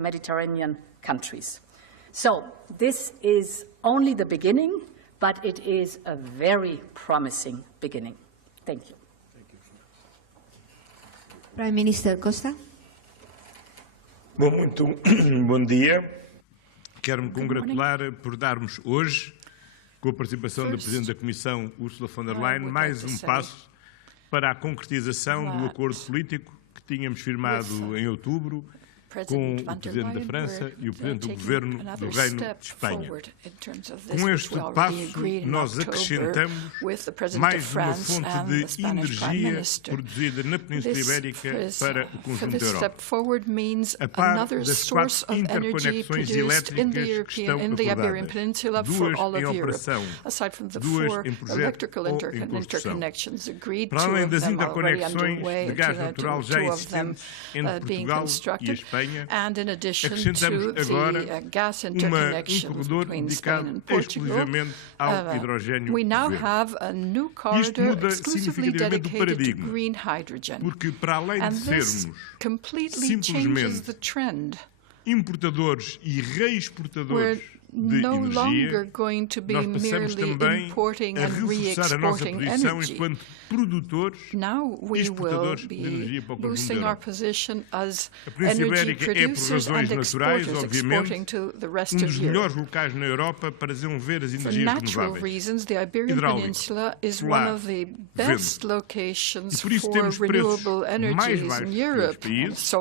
Mediterranean countries. So this is only the beginning, but it is a very promising beginning. Thank you. Prime Minister Costa. Bom, muito bom dia. Quero-me congratular por darmos hoje, com a participação da Presidente da Comissão, Ursula von der Leyen, mais um passo para a concretização do acordo político que tínhamos firmado em outubro com o Presidente da França e o Presidente do Governo do Reino de Espanha. Com este passo, nós acrescentamos mais uma fonte de energia produzida na Península Ibérica para o conjunto da Europa. A par das 4 interconexões elétricas que estão acordadas, 2 em operação, 2 em projeto ou em construção. Para além das interconexões de gás natural já existentes entre Portugal e a Espanha, acrescentamos agora um corredor dedicado exclusivamente ao hidrogênio verde. Isto muda significativamente o paradigma, porque para além de sermos simplesmente importadores e reexportadores de energia, nós passamos também a reforçar a nossa posição enquanto produtores e exportadores de energia para o conjunto da Europa. A Península Ibérica é, por razões naturais, obviamente, um dos melhores locais na Europa para desenvolver as energias renováveis. Hidráulico, solar, vento. E por isso temos preços mais baixos que os países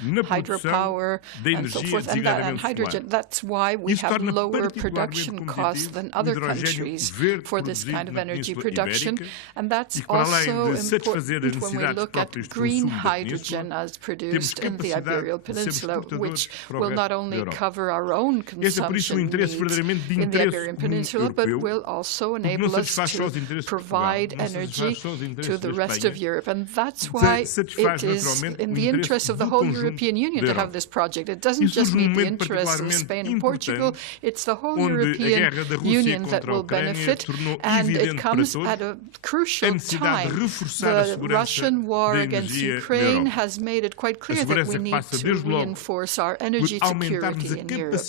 na produção da energia designadamente solar. Isso torna lower production costs than other countries for this kind of energy production, and that's also important when we look at green hydrogen as produced in the Iberian Peninsula, which will not only cover our own consumption needs in the Iberian Peninsula, but will also enable us to provide energy to the rest of Europe. And that's why it is in the interest of the whole European Union to have this project. It doesn't just meet the interests of Spain and Portugal, it's the whole European Union that will benefit, and it comes at a crucial time. The Russian war against Ukraine has made it quite clear that we need to reinforce our energy security in Europe.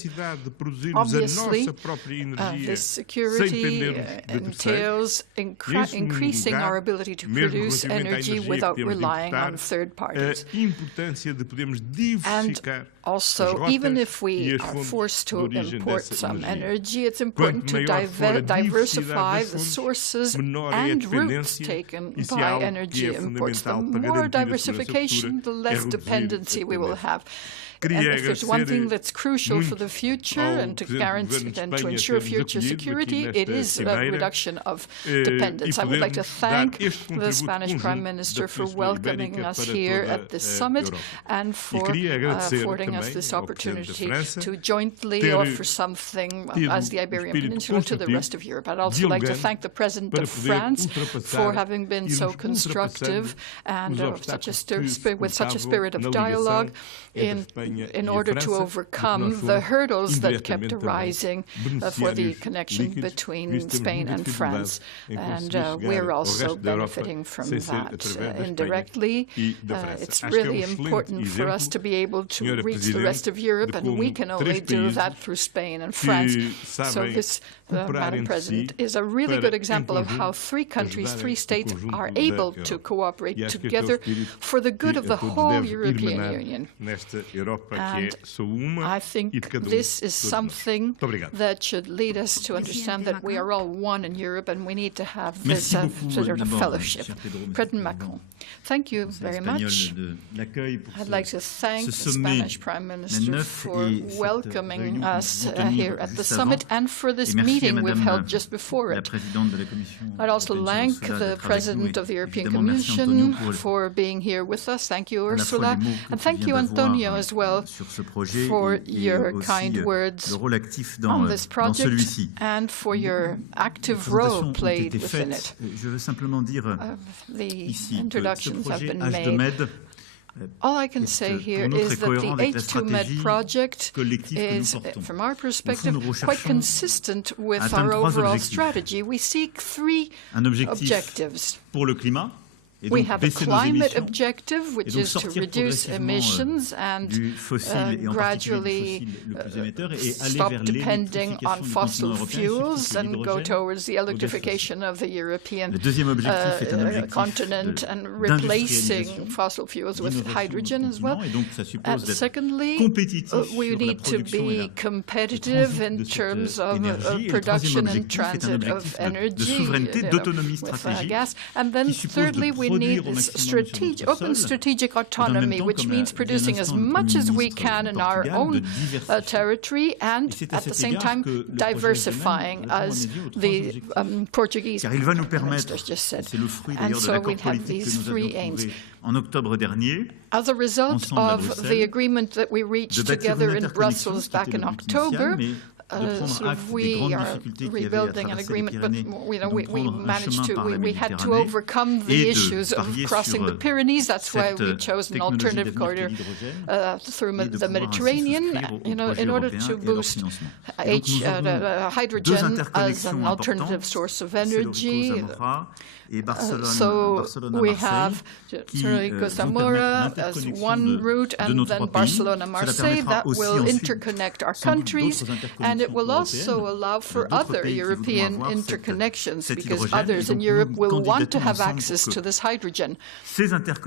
Obviously, this security entails increasing our ability to produce energy without relying on third parties. And also, even if we are forced to import some energy, it's important to diversify the sources and routes taken by energy imports. The more diversification, the less dependency we will have. And if there's one thing that's crucial for the future and to guarantee and to ensure future security, it is a reduction of dependence. I would like to thank the Spanish Prime Minister for welcoming us here at this summit and for affording us this opportunity to jointly offer something as the Iberian Peninsula to the rest of Europe. I'd also like to thank the President of France for having been so constructive and with such a spirit of dialogue in order to overcome the hurdles that kept arising for the connection between Spain and France. And we're also benefiting from that indirectly. It's really important for us to be able to reach the rest of Europe, and we can only do that through Spain and France. So this, Madam President, is a really good example of how 3 countries, 3 states are able to cooperate together for the good of the whole European Union. And I think this is something that should lead us to understand that we are all one in Europe, and we need to have this sort of fellowship. President Macron, thank you very much. I'd like to thank the Spanish Prime Minister for welcoming us here at the summit and for this meeting we've held just before it. I'd also thank the President of the European Commission for being here with us. Thank you, Ursula. And thank you, António, as well, for your kind words on this project and for your active role played within it. The introductions have been made. All I can say here is that the H2Med project is, from our perspective, quite consistent with our overall strategy. We seek 3 objectives. We have a climate objective, which is to reduce emissions and gradually stop depending on fossil fuels and go towards the electrification of the European continent and replacing fossil fuels with hydrogen as well. Secondly, we need to be competitive in terms of production and transit of energy with gas. And then thirdly, we need this open strategic autonomy, which means producing as much as we can in our own territory and at the same time diversifying, as the Portuguese minister just said. And so we have these three aims. As a result of the agreement that we reached together in Brussels back in October, we are rebuilding an agreement, but we had to overcome the issues of crossing the Pyrenees. That's why we chose an alternative corridor through the Mediterranean, in order to boost hydrogen as an alternative source of energy. So we have Zamora as one route, and then Barcelona-Marseille that will interconnect our countries, and it will also allow for other European interconnections, because others in Europe will want to have access to this hydrogen.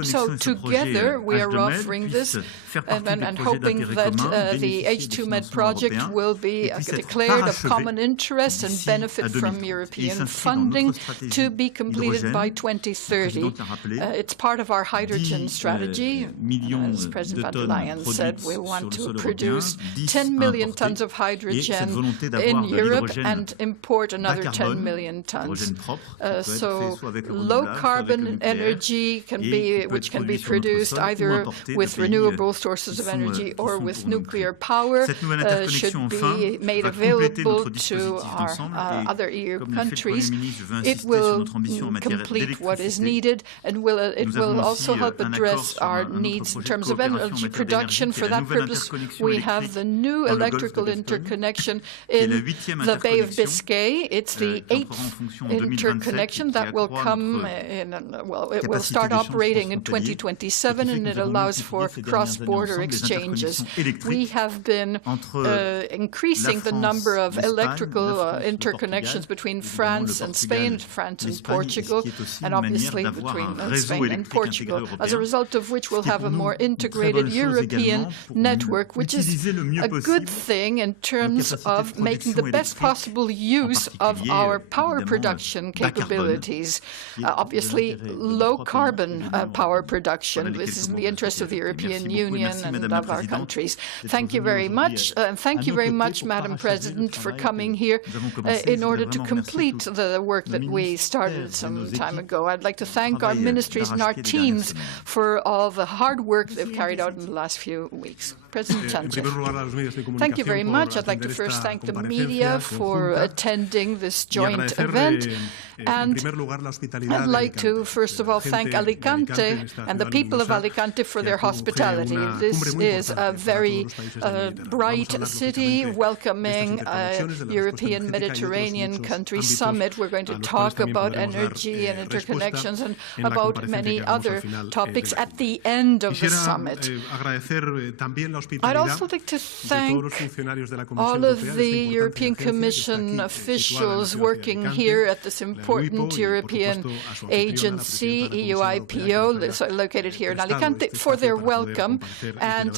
So together we are offering this and hoping that the H2Med project will be declared of common interest and benefit from European funding to be completed by 2030. It's part of our hydrogen strategy. As President von der Leyen said, we want to produce 10 million tons of hydrogen in Europe and import another 10 million tons. So low-carbon energy which can be produced either with renewable sources of energy or with nuclear power should be made available to our other EU countries. It will complete what is needed, and it will also help address our needs in terms of energy production. For that purpose, we have the new electrical interconnection in the Bay of Biscay. It's the 8th interconnection that will come in, it will start operating in 2027, and it allows for cross-border exchanges. We have been increasing the number of electrical interconnections between France and Spain, France and Portugal, and obviously between Spain and Portugal, as a result of which we'll have a more integrated European network, which is a good thing in terms of making the best possible use of our power production capabilities. Obviously, low-carbon power production. This is in the interest of the European Union and of our countries. Thank you very much. Thank you very much, Madam President, for coming here in order to complete the work that we started some time ago. I'd like to thank our ministries and our teams for all the hard work they've carried out in the last few weeks. President Sánchez. Thank you very much. I'd like to first thank the media for attending this joint event. And I'd like to, first of all, thank Alicante and the people of Alicante for their hospitality. This is a very bright city welcoming a European Mediterranean country summit. We're going to talk about energy and interconnections and about many other topics at the end of the summit. I'd also like to thank all of the European Commission officials working here at this important European agency, EUIPO, located here in Alicante, for their welcome, and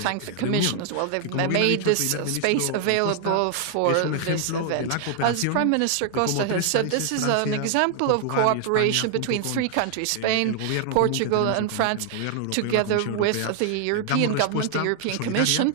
thank the Commission as well. They've made this space available for this event. As Prime Minister Costa has said, this is an example of cooperation between three countries, Spain, Portugal, and France, together with the European government, the European Commission,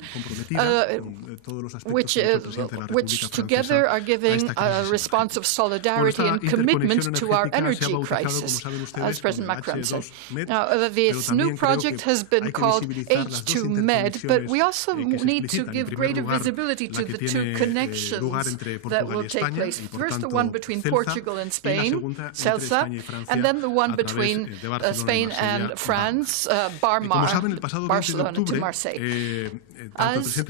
which together are giving a response of solidarity and commitment to our energy crisis, as President Macron said. Now, this new project has been called H2Med, but we also need to give greater visibility to the two connections that will take place. First, the one between Portugal and Spain, Celsa, and then the one between Spain and France, Barcelona to Marseille. As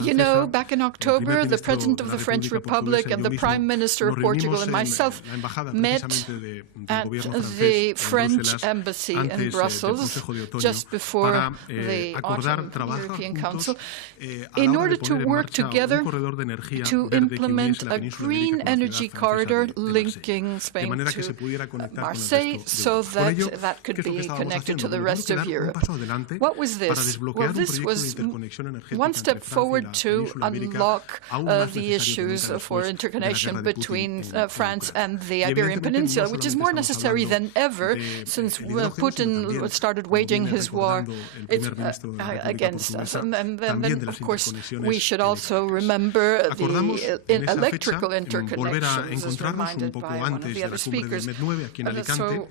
you know, back in October, the President of the French Republic and the Prime Minister of Portugal and myself myself met at the French embassy in Brussels just before the autumn European Council in order to work together to implement a green energy corridor linking Spain to Marseille so that that could be connected to the rest of Europe. What was this? Well, this was one step forward to unlock the issues for interconnection between France and the Iberian Peninsula, which is more necessary than ever since Putin started waging his war against us. And then, of course, we should also remember the electrical interconnections, as reminded by one of the other speakers. So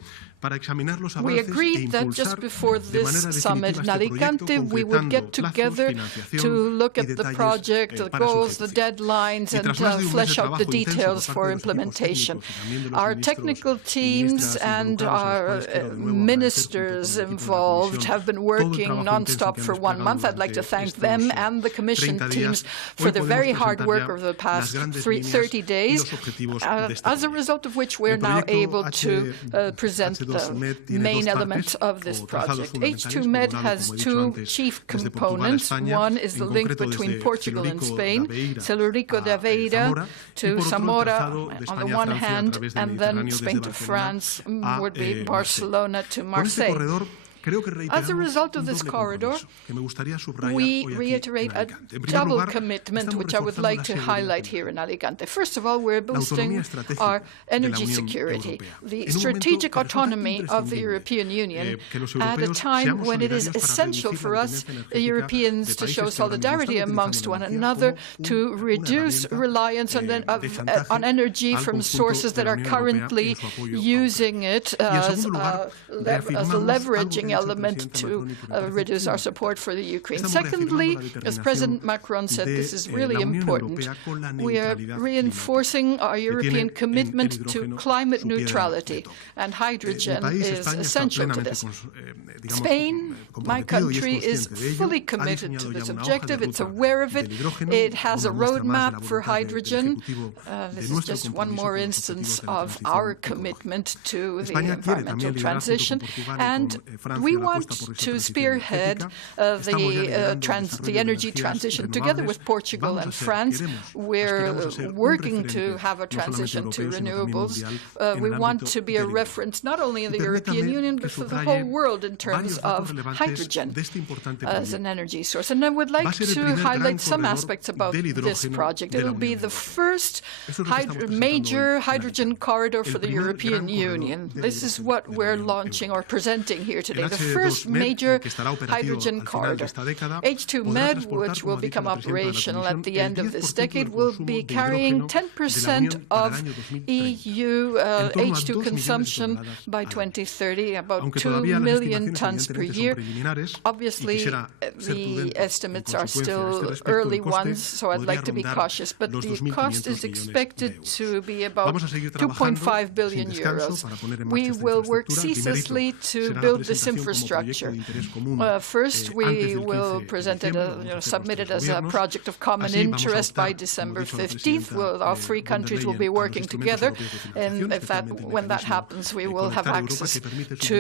we agreed that just before this summit in Alicante, we would get together to look at the project, the goals, the deadlines, and flesh out the details for implementation. Our technical teams and our ministers involved have been working non-stop for 1 month. I'd like to thank them and the Commission teams for the very hard work over the past 30 days, as a result of which we're now able to present the main elements of this project. H2Med has two chief components. One is the link between Portugal and Spain, Celurico de Aveira to Zamora on the one hand, and then Spain to France would be Barcelona to Marseille. As a result of this corridor, we reiterate a double commitment, which I would like to highlight here in Alicante. First of all, we're boosting our energy security, the strategic autonomy of the European Union at a time when it is essential for us, Europeans, to show solidarity amongst one another, to reduce reliance on energy from sources that are currently using it as a leveraging element to reduce our support for the Ukraine. Secondly, as President Macron said, this is really important. We are reinforcing our European commitment to climate neutrality, and hydrogen is essential to this. Spain, my country, is fully committed to this objective. It's aware of it. It has a roadmap for hydrogen. This is just one more instance of our commitment to the environmental transition. And we want to spearhead the energy transition together with Portugal and France. We're working to have a transition to renewables. We want to be a reference not only in the European Union, but for the whole world in terms of hydrogen as an energy source. And I would like to highlight some aspects about this project. It will be the first major hydrogen corridor for the European Union. This is what we're launching or presenting here today, the first major hydrogen corridor. H2Med, which will become operational at the end of this decade, will be carrying 10% of EU H2 consumption by 2030, about 2 million tons per year. Obviously, the estimates are still early ones, so I'd like to be cautious, but the cost is expected to be about 2.5 billion euros. We will work ceaselessly to build this infrastructure. First, we will present it, submit it as a project of common interest by December 15th. Our three countries will be working together, and when that happens, we will have access to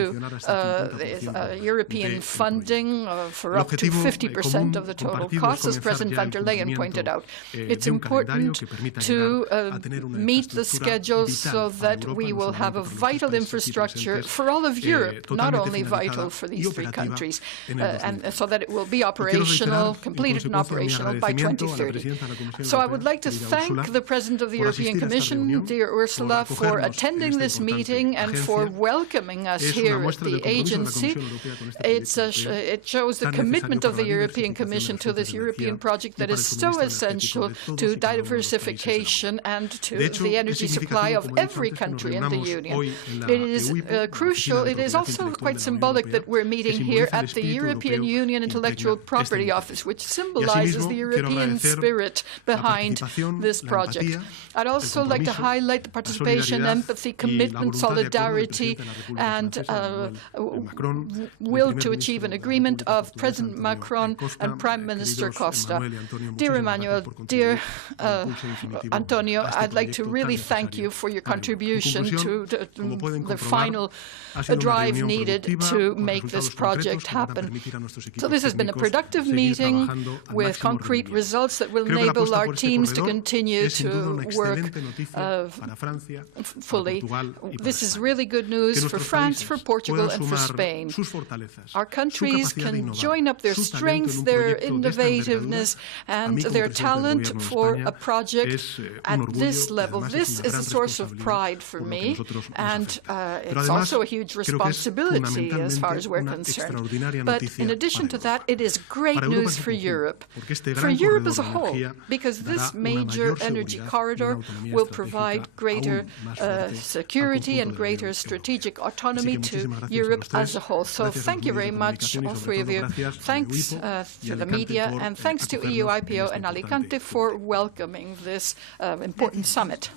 European funding for up to 50% of the total cost, as President von der Leyen pointed out. It's important to meet the schedule so that we will have a vital infrastructure for all of Europe, not only vital for these three countries, and so that it will be operational, completed and operational by 2030. So I would like to thank the President of the European Commission, dear Ursula, for attending this meeting and for welcoming us here at the agency. It shows the commitment of the European Commission to this European project that is so essential to diversification and to the energy supply of every country in the Union. It is crucial. It is also quite symbolic symbolic that we're meeting here at the European Union Intellectual Property Office, which symbolizes the European spirit behind this project. I'd also like to highlight the participation, empathy, commitment, solidarity, and will to achieve an agreement of President Macron and Prime Minister Costa. Dear Emmanuel, dear Antonio, I'd like to really thank you for your contribution to the final drive needed to make this project happen. So this has been a productive meeting with concrete results that will enable our teams to continue to work fully. This is really good news for France, for Portugal, and for Spain. Our countries can join up their strengths, their innovativeness, and their talent for a project at this level. This is a source of pride for me, and it's also a huge responsibility as far as we're concerned. But in addition to that, it is great news for Europe as a whole, because this major energy corridor will provide greater security and greater strategic autonomy to Europe as a whole. So thank you very much, all three of you. Thanks to the media, and thanks to EUIPO and Alicante for welcoming this important summit.